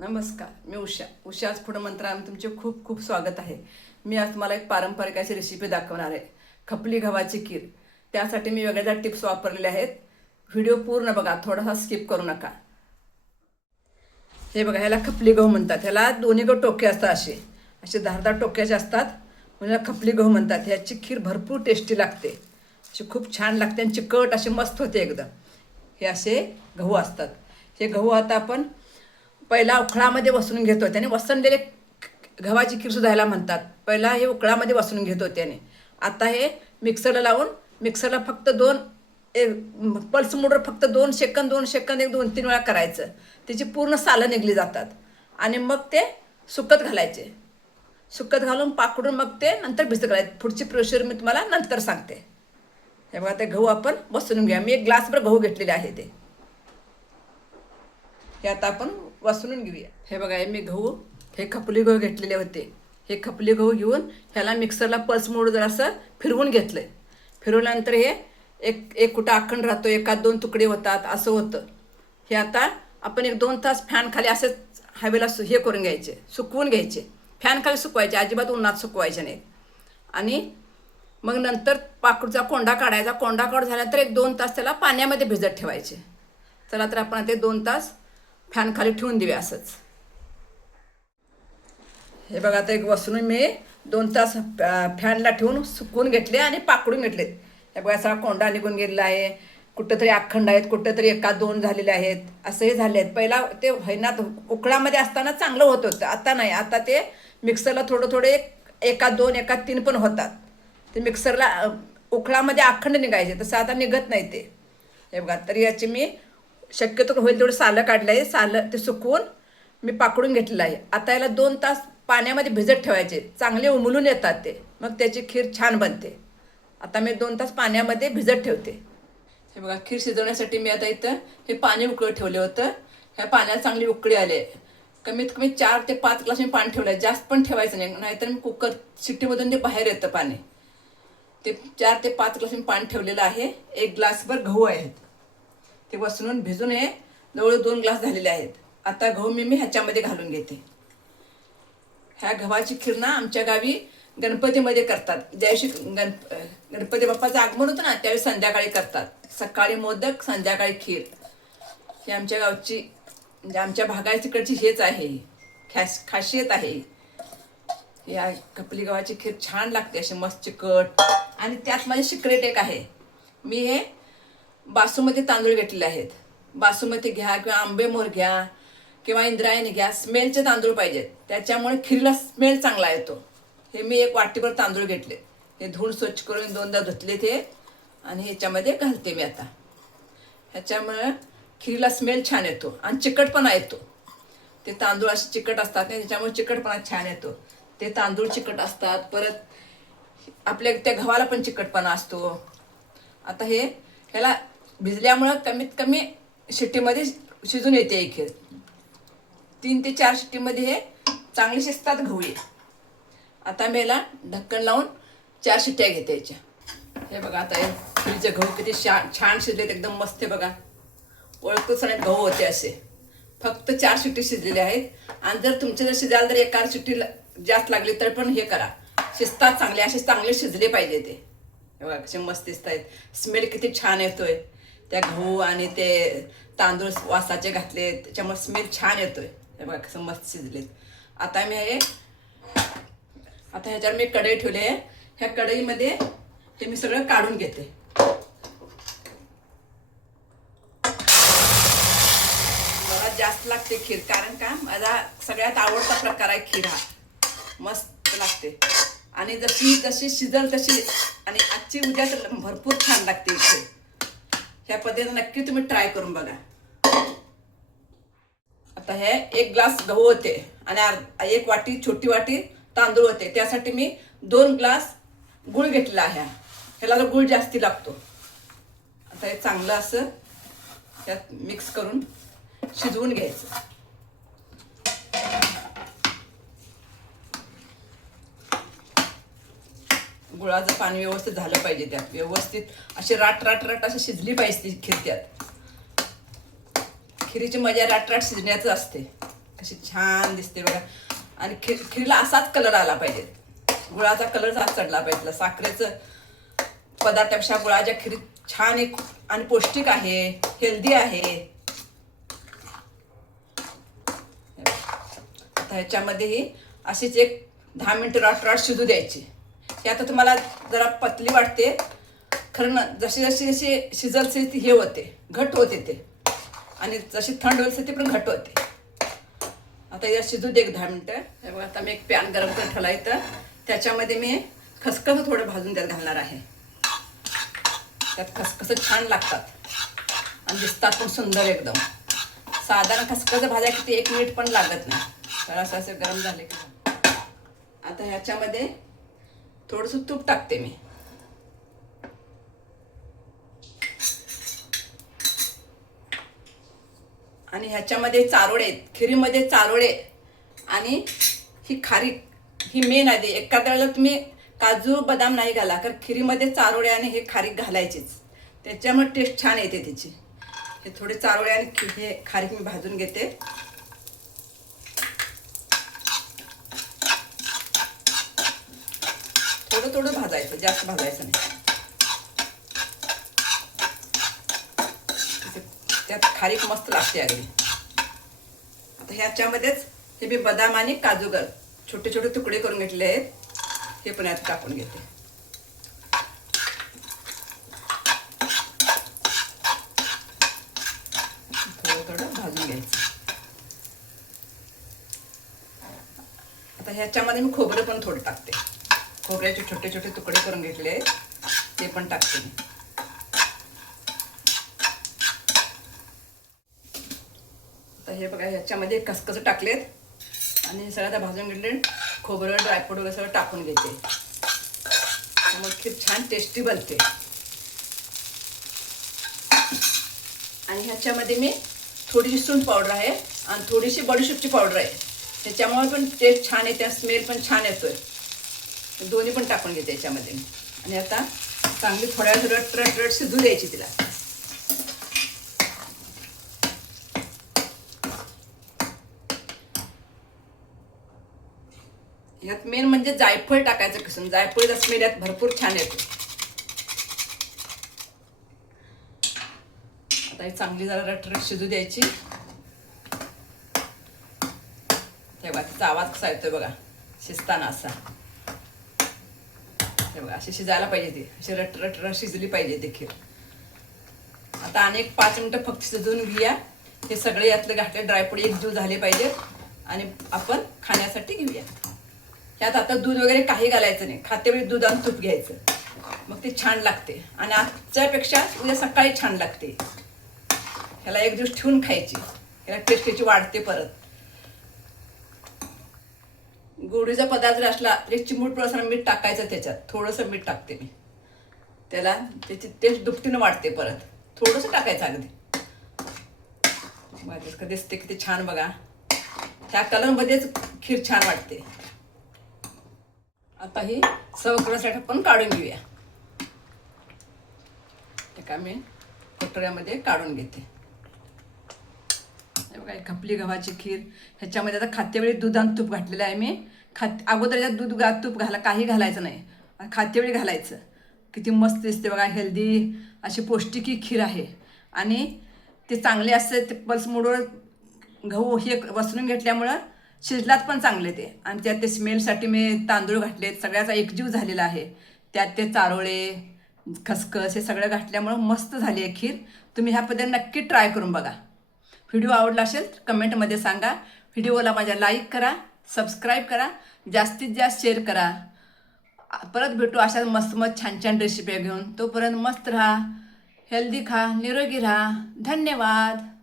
नमस्कार मी उषा. उषाच पुढं मंत्राम तुमचे खूप खूप स्वागत आहे. मी आज तुम्हाला एक पारंपरिक अशी रेसिपी दाखवणार आहे. खपली गव्हाची खीर. त्यासाठी मी वेगळ्या टिप्स वापरलेल्या आहेत. व्हिडिओ पूर्ण बघा थोडासा स्किप करू नका. हे बघा ह्याला खपली गहू म्हणतात. ह्याला दोन्ही गहू टोके असतात असे. असे धारदार टोक्याचे असतात. म्हणून याला खपली गहू म्हणतात. ह्याची खीर भरपूर टेस्टी लागते. अशी खूप छान लागते आणि चिकट असे मस्त होते एकदम. हे असे गहू असतात. हे गहू आता आपण पहिला उखळामध्ये वसून घेतो त्याने. वसणलेले गव्हाची खीर सुद्धा म्हणतात. पहिला हे उकळामध्ये वसून घेतो त्याने. आता हे मिक्सरला लावून मिक्सरला फक्त दोन पल्स मोटर फक्त दोन सेकंद दोन सेकंद एक दोन तीन वेळा करायचं. त्याची पूर्ण सालं निघली जातात. आणि मग ते सुकत घालायचे. सुकत घालून पाकडून मग ते नंतर भिजत घालायचे. पुढची प्रोसिजर मी तुम्हाला नंतर सांगते. हे बघा ते गहू आपण बसून घेऊया. मी एक ग्लासभर गहू घेतलेले आहे ते. हे आता आपण वसरून घेऊया. हे बघा मी गहू हे खपली गहू घेतलेले होते. हे खपली गहू घेऊन ह्याला मिक्सरला पल्स मोड जर असं फिरवून घेतलं फिरवल्यानंतर हे एक एक कुठं आखंड राहतो एकात दोन तुकडे होतात असं होतं. हे आता आपण एक दोन तास फॅन खाली असंच हवेला सु हे करून घ्यायचे सुकवून घ्यायचे. फॅन खाली सुकवायचे अजिबात उन्हात सुकवायचे नाहीत. आणि मग नंतर पाकडचा कोंडा काढायचा. कोंडा काढ झाल्यानंतर एक दोन तास त्याला पाण्यामध्ये भिजत ठेवायचे. चला तर आपण ते दोन तास फॅन खाली ठेवून देऊया असंच. हे बघा आता एक वसून मी दोन तास फॅनला ठेवून सुकून घेतले आणि पाकडून घेतले हे बघा सगळा कोंडा निघून गेलेला आहे. कुठंतरी अखंड आहेत कुठंतरी एका दोन झालेले आहेत. असंही झाले आहेत पहिला ते हैनात उकळामध्ये असताना चांगलं होत होतं. आता नाही. आता ते मिक्सरला थोडं थोडे एका दोन एका तीन पण होतात. ते मिक्सरला उकळामध्ये अखंड निघायचे. तसं आता निघत नाही ते. हे बघा तरी याची मी शक्यतो होईल तेवढं सालं काढलं आहे सालं ते सुकवून मी पाकडून घेतलेलं आहे. आता याला दोन तास पाण्यामध्ये भिजत ठेवायचे. चांगले उमलून येतात ते. मग त्याची खीर छान बनते. आता मी दोन तास पाण्यामध्ये भिजत ठेवते. हे बघा खीर शिजवण्यासाठी मी आता इथं हे पाणी उकळत ठेवलं होतं. ह्या पाण्याला चांगली उकळी आले कमीत कमी चार ते पाच ग्लास मी पाणी ठेवलं आहे जास्त पण ठेवायचं नाही. नाहीतर मी कुकर शिट्टीमधून ते बाहेर येतं पाणी. ते चार ते पाच ग्लास मी पाणी ठेवलेलं आहे. एक ग्लासभर गहू आहेत. ते वसरून भिजून हे जवळ दोन ग्लास झालेले आहेत. आता गहू मी मी ह्याच्यामध्ये घालून घेते. ह्या गव्हाची खीर ना आमच्या गावी गणपतीमध्ये करतात. ज्या दिवशी गणपती बाप्पाचं आगमन होतं ना त्यावेळी संध्याकाळी करतात. सकाळी मोदक संध्याकाळी खीर. ही आमच्या गावची म्हणजे आमच्या भागा तिकडची हेच आहे. खास खासियत आहे. या कपली गव्हाची खीर छान लागते अशी मस्त चिकट. आणि त्यात माझे सिक्रेट एक आहे. मी हे बासुमती तांदूळ घेतलेले आहेत. बासुमती घ्या किंवा आंबे मोर घ्या किंवा इंद्रायणी घ्या स्मेलचे तांदूळ पाहिजेत. त्याच्यामुळे खिरीला स्मेल चांगला येतो. हे मी एक वाटीभर तांदूळ घेतले. हे धुवून स्वच्छ करून दोनदा धुतले ते आणि ह्याच्यामध्ये घालते मी आता. ह्याच्यामुळं खिरीला स्मेल छान येतो आणि चिकटपणा येतो. ते तांदूळ असे चिकट असतात ना त्याच्यामुळे चिकटपणा छान येतो. ते तांदूळ चिकट असतात परत आपल्या त्या गव्हाला पण चिकटपणा असतो. आता हे ह्याला भिजल्यामुळं कमीत कमी शिट्टीमध्ये शिजून येते ही खीर तीन ते चार शिट्टीमध्ये हे चांगले शिजतात गहू आता मी याला ढक्कन लावून चार शिट्ट्या घेते याच्या. हे बघा आता हे खीरचे गहू किती छान छान शिजलेत एकदम मस्त आहे बघा. ओळखतो नाही गहू होते असे. फक्त चार शिट्टी शिजलेले आहेत. आणि जर तुमचे जर शिजायला तर एका शिट्टी जास्त लागली तर पण हे करा. शिजतात चांगले असे चांगले शिजले पाहिजे ते. हे बघा कसे मस्त दिसत आहेत स्मेल किती छान येतोय. त्या गहू आणि ते तांदूळ वासाचे घातले त्याच्यामुळे स्मेल छान येतोय. हे बघा कसं मस्त शिजलेत. आता मी हे आता ह्याच्यावर मी कढई ठेवली आहे. ह्या कढईमध्ये ते मी सगळं काढून घेते. मला जास्त लागते खीर कारण का माझा सगळ्यात आवडता प्रकार आहे खीर हा. मस्त लागते. आणि जशी जशी शिजल तशी आणि आजची उद्या तर भरपूर छान लागते इथे. ह्या पद्धतीनं नक्की तुम्ही ट्राय करून बघा. आता हे एक ग्लास गहू होते आणि एक वाटी छोटी वाटी तांदूळ होते. त्यासाठी मी दोन ग्लास गुळ घेतला आहे. ह्याला तर गुळ जास्ती लागतो. आता हे चांगलं असं त्यात मिक्स करून शिजवून घ्यायचं. गुळाचं पाणी व्यवस्थित झालं पाहिजे त्यात. व्यवस्थित अशी राट राट राट असं शिजली पाहिजे ती खीर त्यात. खिरीची मजा राट राट शिजण्याचं असते. अशी छान दिसते बघा. आणि खीर खिरीला असाच कलर आला पाहिजे. गुळाचा कलर असा चढला पाहिजे. साखरेचं पदार्थापेक्षा गुळाच्या खिरीत छान एक आणि पौष्टिक आहे हेल्दी आहे. आता ह्याच्यामध्येही अशीच एक दहा मिनटं राट राट शिजू द्यायची. ही आता तुम्हाला जरा पतली वाटते. खरं ना जशी जशी जशी शिजल ती हे होते घट होते ते. आणि जशी थंड होईल ती पण घट होते. आता या शिजू दे एक दहा मिनटं. आता मी एक पॅन गरम करून ठेवला इथं. त्याच्यामध्ये मी खसखस थोडं भाजून त्यात घालणार आहे. त्यात खसखस छान लागतात. आणि दिसतात पण सुंदर एकदम. साधारण खसखस भाज्या किती एक मिनिट पण लागत नाही. तर असं असं गरम झाले की आता ह्याच्यामध्ये थोडंसं तूप टाकते मी. आणि ह्याच्यामध्ये चारोळे आहेत. खिरीमध्ये चारोळे आणि ही खारी ही मेन आहे एखाद्या वेळेला तुम्ही काजू बदाम नाही घाला कारण खिरीमध्ये चारोळे आणि हे खारीक घालायचीच. त्याच्यामुळे टेस्ट छान येते त्याची हे थोडे चारोळे आणि हे खारीक मी भाजून घेते. थोडं थोडं भाजायचं जास्त भाजायचं नाही. त्यात खारीक मस्त लागते अगदी. आता ह्याच्यामध्येच हे मी बदाम आणि काजूगर छोटे छोटे तुकडे करून घेतले आहेत. हे पण यात टाकून घेते. थोडं थोडं भाजून घ्यायचं. आता ह्याच्यामध्ये मी खोबरं पण थोडं टाकते. खोबऱ्याचे छोटे छोटे तुकडे करून घेतले. ते पण टाकते आता हे बघा ह्याच्यामध्ये खसखस टाकलेत. आणि हे सगळं आता भाजून घेतले. खोबरं ड्रायफ्रूट वगैरे सगळं टाकून घेते मग खूप छान टेस्टी बनते. आणि ह्याच्यामध्ये मी थोडीशी सुंठ पावडर आहे. आणि थोडीशी बडीशेपची पावडर आहे. त्याच्यामुळे पण टेस्ट छान येते स्मेल पण छान येतोय. दोन्ही पण टाकून घेते याच्यामध्ये. आणि आता चांगली थोड्या वेळ रट रट रट शिजू द्यायची तिला. ह्यात मेन म्हणजे जायफळ टाकायचं किसून जायफळ स्मेल यात भरपूर छान येतो. आता ही चांगली जरा रटरट शिजू द्यायची. तेव्हा तिचा आवाज कसा येतोय बघा. शिजताना असा. हे बघा अशी शिजायला पाहिजे ती. अशी रट रट रट शिजली पाहिजे देखील. आता अनेक पाच मिनटं फक्त शिजवून घेऊया. हे सगळे यातले घातले ड्रायफ्रूट एक जीव झाले पाहिजेत आणि आपण खाण्यासाठी घेऊया. त्यात आता दूध वगैरे काही घालायचं नाही. खातेवेळी म्हणजे दूध आणि तूप घ्यायचं. मग ते छान लागते. आणि आजच्यापेक्षा उद्या सकाळी छान लागते. ह्याला एक दिवस ठेवून खायची. ह्याला टेस्ट वाढते परत. गोडीचा पदार्थ जर असला एक चिमूट प्रसार मीठ टाकायचं त्याच्यात. थोडंसं मीठ टाकते मी. त्याला त्याची टेस्ट दुपटीनं वाढते परत. थोडंसं टाकायचं अगदी. बघा कसं दिसते किती छान बघा. त्या कलरमध्येच खीर छान वाटते. आता ही सर्व करण्यासाठी आपण काढून घेऊया. एका मी कटोऱ्यामध्ये काढून घेते. बघा खपली गव्हाची खीर. ह्याच्यामध्ये आता खात्यावेळी दूध आणि तूप घातलेलं आहे मी. खात अगोदर याच्यात दूध गा तूप घाला काही घालायचं नाही. खातेवेळी खात्यावेळी घालायचं. किती मस्त दिसते बघा हेल्दी अशी पौष्टिकी खीर आहे. आणि ते चांगले असते ते पल्समोडवर गहू हे वसरून घेतल्यामुळं शिजलात पण चांगले ते. आणि त्यात ते स्मेलसाठी मी तांदूळ घातले सगळ्याचा एकजीव झालेला आहे. त्यात ते चारोळे खसखस हे सगळं घातल्यामुळं मस्त झाली आहे खीर. तुम्ही ह्या पद्धतीने नक्की ट्राय करून बघा. व्हिडिओ आवडला असेल तर कमेंटमध्ये सांगा. व्हिडिओला माझ्या लाईक करा. सबस्क्राईब करा जास्तीत जास्त शेअर करा. परत भेटू अशा मस्त मस्त छान छान रेसिपी घेऊन. तोपर्यंत मस्त राहा हेल्दी खा निरोगी राहा. धन्यवाद.